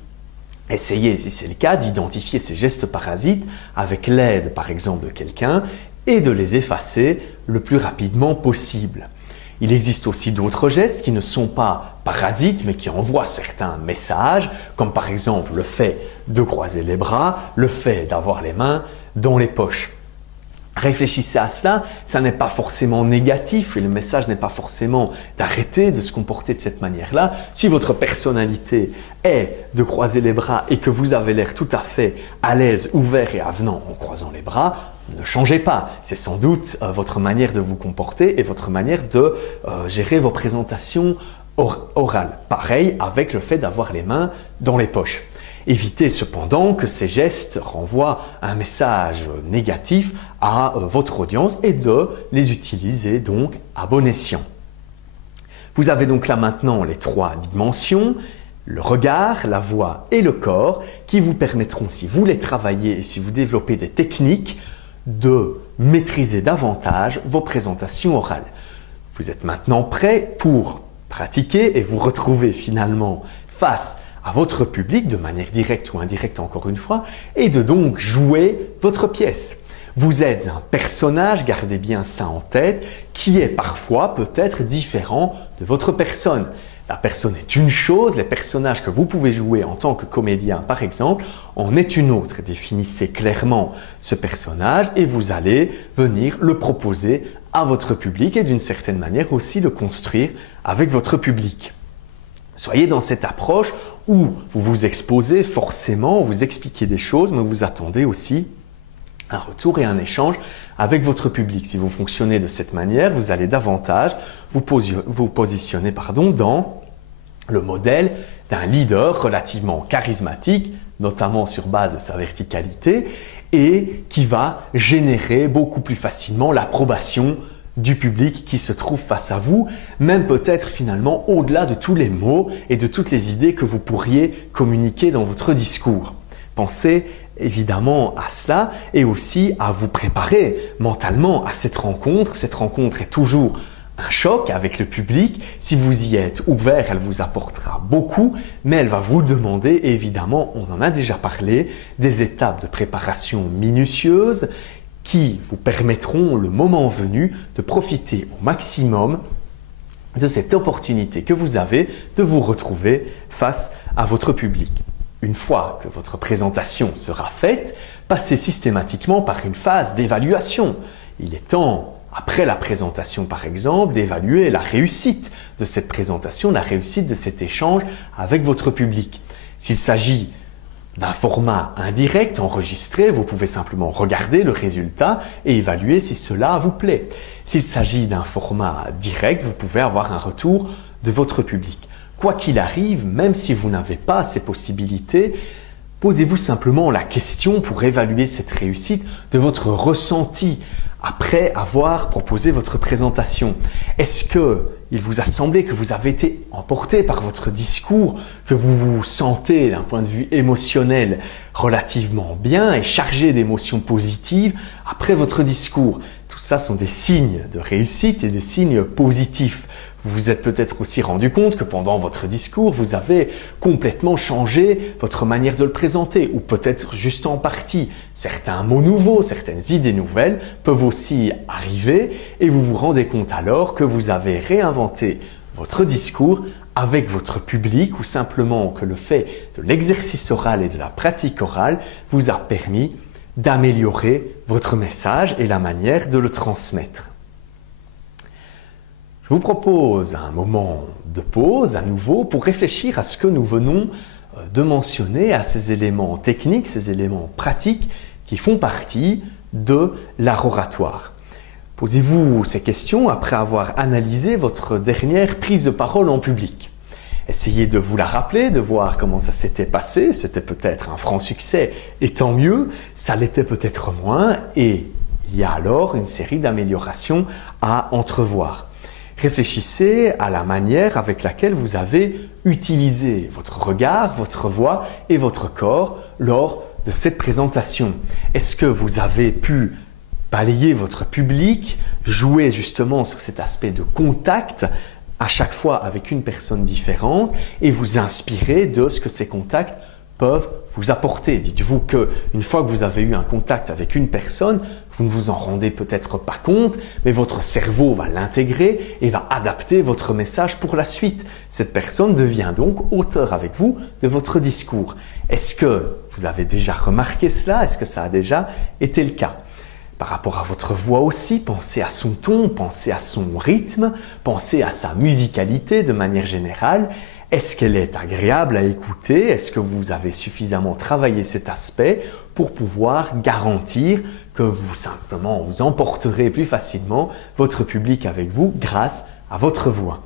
Essayez, si c'est le cas, d'identifier ces gestes parasites avec l'aide, par exemple, de quelqu'un et de les effacer le plus rapidement possible. Il existe aussi d'autres gestes qui ne sont pas parasites mais qui envoient certains messages, comme par exemple le fait de croiser les bras, le fait d'avoir les mains dans les poches. Réfléchissez à cela, ça n'est pas forcément négatif et le message n'est pas forcément d'arrêter de se comporter de cette manière-là. Si votre personnalité est de croiser les bras et que vous avez l'air tout à fait à l'aise, ouvert et avenant en croisant les bras, ne changez pas. C'est sans doute votre manière de vous comporter et votre manière de gérer vos présentations orales. Pareil avec le fait d'avoir les mains dans les poches. Évitez cependant que ces gestes renvoient un message négatif à votre audience et de les utiliser donc à bon escient. Vous avez donc là maintenant les trois dimensions, le regard, la voix et le corps qui vous permettront, si vous les travaillez et si vous développez des techniques, de maîtriser davantage vos présentations orales. Vous êtes maintenant prêt pour pratiquer et vous retrouver finalement face à votre public de manière directe ou indirecte encore une fois et de donc jouer votre pièce. Vous êtes un personnage, gardez bien ça en tête, qui est parfois peut-être différent de votre personne. La personne est une chose, les personnages que vous pouvez jouer en tant que comédien par exemple en est une autre. Définissez clairement ce personnage et vous allez venir le proposer à votre public et d'une certaine manière aussi le construire avec votre public. Soyez dans cette approche où vous vous exposez forcément, vous expliquez des choses, mais vous attendez aussi un retour et un échange avec votre public. Si vous fonctionnez de cette manière, vous allez davantage vous positionner dans le modèle d'un leader relativement charismatique, notamment sur base de sa verticalité, et qui va générer beaucoup plus facilement l'approbation du public qui se trouve face à vous, même peut-être finalement au-delà de tous les mots et de toutes les idées que vous pourriez communiquer dans votre discours. Pensez évidemment à cela et aussi à vous préparer mentalement à cette rencontre. Cette rencontre est toujours un choc avec le public. Si vous y êtes ouvert, elle vous apportera beaucoup, mais elle va vous demander, évidemment, on en a déjà parlé, des étapes de préparation minutieuses qui vous permettront, le moment venu, de profiter au maximum de cette opportunité que vous avez de vous retrouver face à votre public. une fois que votre présentation sera faite, passez systématiquement par une phase d'évaluation. Il est temps, après la présentation par exemple, d'évaluer la réussite de cette présentation, la réussite de cet échange avec votre public. S'il s'agit d'un format indirect, enregistré, vous pouvez simplement regarder le résultat et évaluer si cela vous plaît. S'il s'agit d'un format direct, vous pouvez avoir un retour de votre public. Quoi qu'il arrive, même si vous n'avez pas ces possibilités, posez-vous simplement la question pour évaluer cette réussite de votre ressenti après avoir proposé votre présentation. Est-ce qu'il vous a semblé que vous avez été emporté par votre discours, que vous vous sentez d'un point de vue émotionnel relativement bien et chargé d'émotions positives après votre discours? Tout ça sont des signes de réussite et des signes positifs. Vous vous êtes peut-être aussi rendu compte que pendant votre discours, vous avez complètement changé votre manière de le présenter ou peut-être juste en partie. Certains mots nouveaux, certaines idées nouvelles peuvent aussi arriver et vous vous rendez compte alors que vous avez réinventé votre discours avec votre public ou simplement que le fait de l'exercice oral et de la pratique orale vous a permis d'améliorer votre message et la manière de le transmettre. Je vous propose un moment de pause à nouveau pour réfléchir à ce que nous venons de mentionner, à ces éléments techniques, ces éléments pratiques qui font partie de l'art oratoire. Posez-vous ces questions après avoir analysé votre dernière prise de parole en public. Essayez de vous la rappeler, de voir comment ça s'était passé. C'était peut-être un franc succès et tant mieux, ça l'était peut-être moins et il y a alors une série d'améliorations à entrevoir. Réfléchissez à la manière avec laquelle vous avez utilisé votre regard, votre voix et votre corps lors de cette présentation. Est-ce que vous avez pu balayer votre public, jouer justement sur cet aspect de contact à chaque fois avec une personne différente et vous inspirer de ce que ces contacts peuvent vous apporter. Dites-vous qu'une fois que vous avez eu un contact avec une personne, vous ne vous en rendez peut-être pas compte, mais votre cerveau va l'intégrer et va adapter votre message pour la suite. Cette personne devient donc auteur avec vous de votre discours. Est-ce que vous avez déjà remarqué cela? Est-ce que ça a déjà été le cas? Par rapport à votre voix aussi, pensez à son ton, pensez à son rythme, pensez à sa musicalité de manière générale. Est-ce qu'elle est agréable à écouter? Est-ce que vous avez suffisamment travaillé cet aspect pour pouvoir garantir que vous emporterez plus facilement votre public avec vous grâce à votre voix?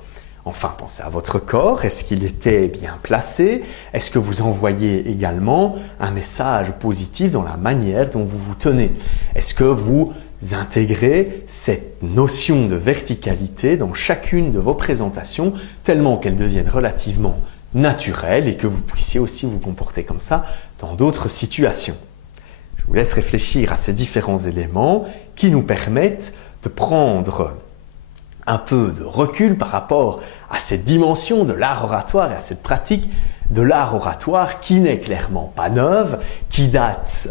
Enfin, pensez à votre corps. Est-ce qu'il était bien placé? Est-ce que vous envoyez également un message positif dans la manière dont vous vous tenez? Est-ce que vous intégrez cette notion de verticalité dans chacune de vos présentations tellement qu'elles deviennent relativement naturelles et que vous puissiez aussi vous comporter comme ça dans d'autres situations? Je vous laisse réfléchir à ces différents éléments qui nous permettent de prendre un peu de recul par rapport à cette dimension de l'art oratoire et à cette pratique de l'art oratoire qui n'est clairement pas neuve, qui date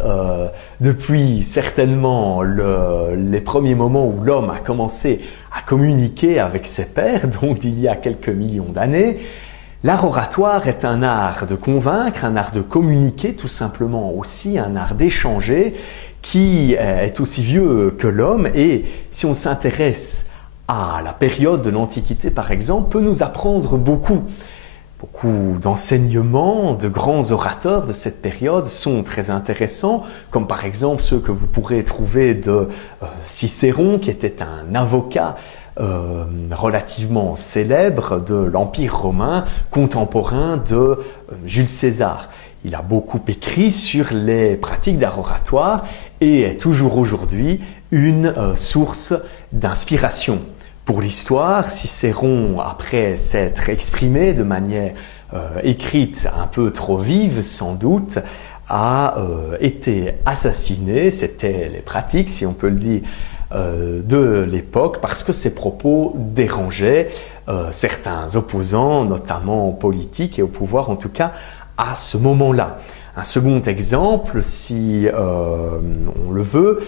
depuis certainement les premiers moments où l'homme a commencé à communiquer avec ses pairs, donc il y a quelques millions d'années. L'art oratoire est un art de convaincre, un art de communiquer, tout simplement aussi un art d'échanger qui est aussi vieux que l'homme et si on s'intéresse à la période de l'Antiquité par exemple, peut nous apprendre beaucoup. Beaucoup d'enseignements de grands orateurs de cette période sont très intéressants, comme par exemple ceux que vous pourrez trouver de Cicéron, qui était un avocat relativement célèbre de l'Empire romain, contemporain de Jules César. Il a beaucoup écrit sur les pratiques d'art oratoire et est toujours aujourd'hui une source d'inspiration. Pour l'histoire, Cicéron, après s'être exprimé de manière écrite un peu trop vive sans doute, a été assassiné. C'était les pratiques, si on peut le dire, de l'époque parce que ses propos dérangeaient certains opposants, notamment politiques et au pouvoir en tout cas à ce moment-là. Un second exemple, si on le veut,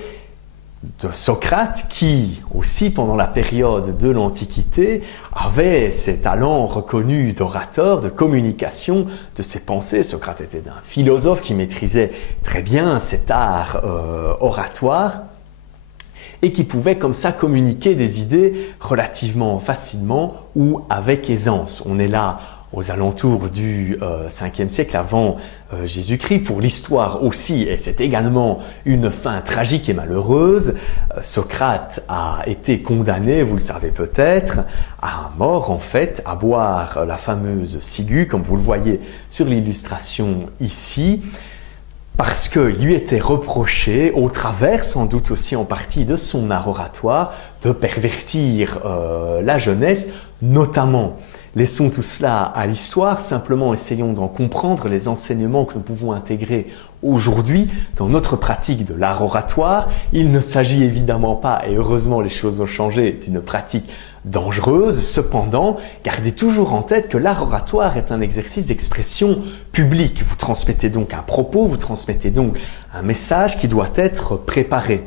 de Socrate qui, aussi pendant la période de l'Antiquité, avait ces talents reconnus d'orateur, de communication de ses pensées. Socrate était un philosophe qui maîtrisait très bien cet art oratoire et qui pouvait comme ça communiquer des idées relativement facilement ou avec aisance. On est là aux alentours du 5e siècle avant Jésus-Christ. Pour l'histoire aussi, et c'est également une fin tragique et malheureuse, Socrate a été condamné, vous le savez peut-être, à mort en fait, à boire la fameuse ciguë, comme vous le voyez sur l'illustration ici, parce qu'il lui était reproché, au travers sans doute aussi en partie de son art oratoire, de pervertir la jeunesse, notamment. Laissons tout cela à l'histoire, simplement essayons d'en comprendre les enseignements que nous pouvons intégrer aujourd'hui dans notre pratique de l'art oratoire. Il ne s'agit évidemment pas, et heureusement les choses ont changé, d'une pratique dangereuse. Cependant, gardez toujours en tête que l'art oratoire est un exercice d'expression publique. Vous transmettez donc un propos, vous transmettez donc un message qui doit être préparé.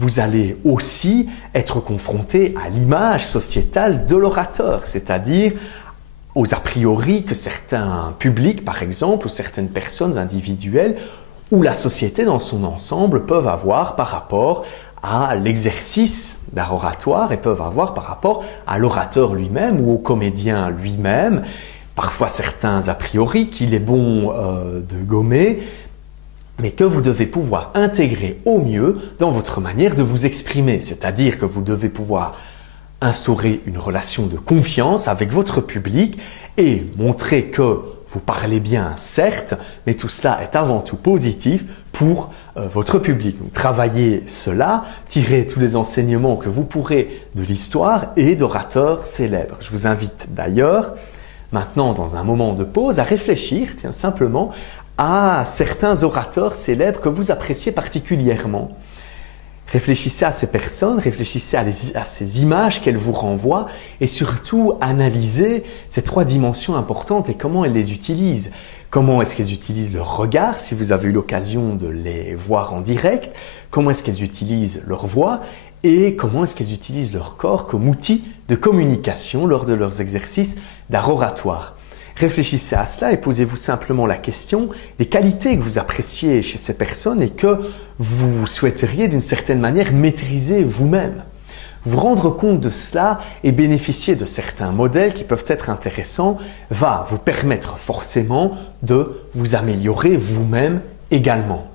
Vous allez aussi être confronté à l'image sociétale de l'orateur, c'est-à-dire aux a priori que certains publics, par exemple, ou certaines personnes individuelles, ou la société dans son ensemble peuvent avoir par rapport à l'exercice d'art oratoire et peuvent avoir par rapport à l'orateur lui-même ou au comédien lui-même. Parfois certains a priori qu'il est bon de gommer, mais que vous devez pouvoir intégrer au mieux dans votre manière de vous exprimer. C'est-à-dire que vous devez pouvoir instaurer une relation de confiance avec votre public et montrer que vous parlez bien, certes, mais tout cela est avant tout positif pour votre public. Donc, travaillez cela, tirez tous les enseignements que vous pourrez de l'histoire et d'orateurs célèbres. Je vous invite d'ailleurs, maintenant dans un moment de pause, à réfléchir simplement à certains orateurs célèbres que vous appréciez particulièrement. Réfléchissez à ces personnes, réfléchissez à ces images qu'elles vous renvoient et surtout analysez ces trois dimensions importantes et comment elles les utilisent. Comment est-ce qu'elles utilisent leur regard si vous avez eu l'occasion de les voir en direct? Comment est-ce qu'elles utilisent leur voix? Et comment est-ce qu'elles utilisent leur corps comme outil de communication lors de leurs exercices d'art oratoire? Réfléchissez à cela et posez-vous simplement la question des qualités que vous appréciez chez ces personnes et que vous souhaiteriez d'une certaine manière maîtriser vous-même. Vous rendre compte de cela et bénéficier de certains modèles qui peuvent être intéressants va vous permettre forcément de vous améliorer vous-même également.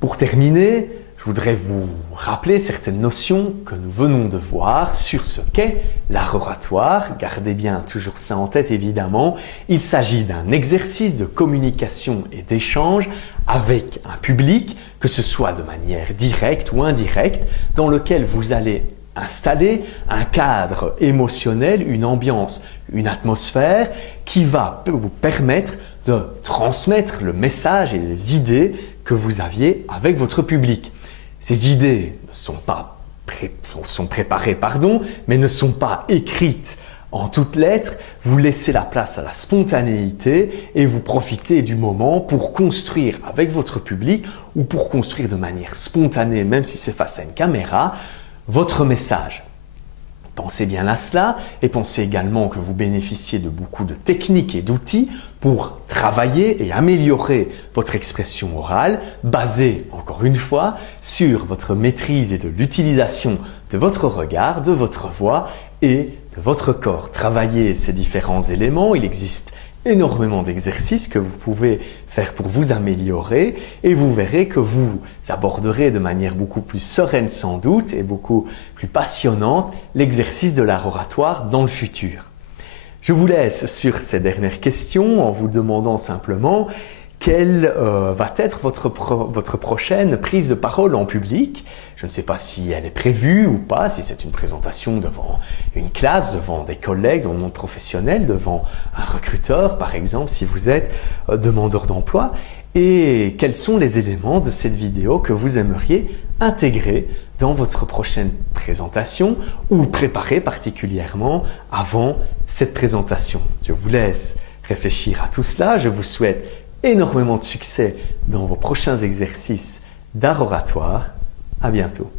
Pour terminer, je voudrais vous rappeler certaines notions que nous venons de voir sur ce qu'est l'art oratoire. Gardez bien toujours cela en tête évidemment. Il s'agit d'un exercice de communication et d'échange avec un public, que ce soit de manière directe ou indirecte, dans lequel vous allez installer un cadre émotionnel, une ambiance, une atmosphère qui va vous permettre de transmettre le message et les idées que vous aviez avec votre public. Ces idées sont préparées, mais ne sont pas écrites en toutes lettres. Vous laissez la place à la spontanéité et vous profitez du moment pour construire avec votre public ou pour construire de manière spontanée, même si c'est face à une caméra, votre message. Pensez bien à cela et pensez également que vous bénéficiez de beaucoup de techniques et d'outils pour travailler et améliorer votre expression orale basée, encore une fois, sur votre maîtrise et de l'utilisation de votre regard, de votre voix et de votre corps. Travaillez ces différents éléments, il existe énormément d'exercices que vous pouvez faire pour vous améliorer et vous verrez que vous aborderez de manière beaucoup plus sereine sans doute et beaucoup plus passionnante l'exercice de l'art oratoire dans le futur. Je vous laisse sur ces dernières questions en vous demandant simplement quelle va être votre prochaine prise de parole en public. Je ne sais pas si elle est prévue ou pas, si c'est une présentation devant une classe, devant des collègues dans le monde professionnel, devant un recruteur par exemple, si vous êtes demandeur d'emploi. Et quels sont les éléments de cette vidéo que vous aimeriez intégrer dans votre prochaine présentation ou préparer particulièrement avant cette présentation. Je vous laisse réfléchir à tout cela. Je vous souhaite énormément de succès dans vos prochains exercices d'art oratoire À bientôt.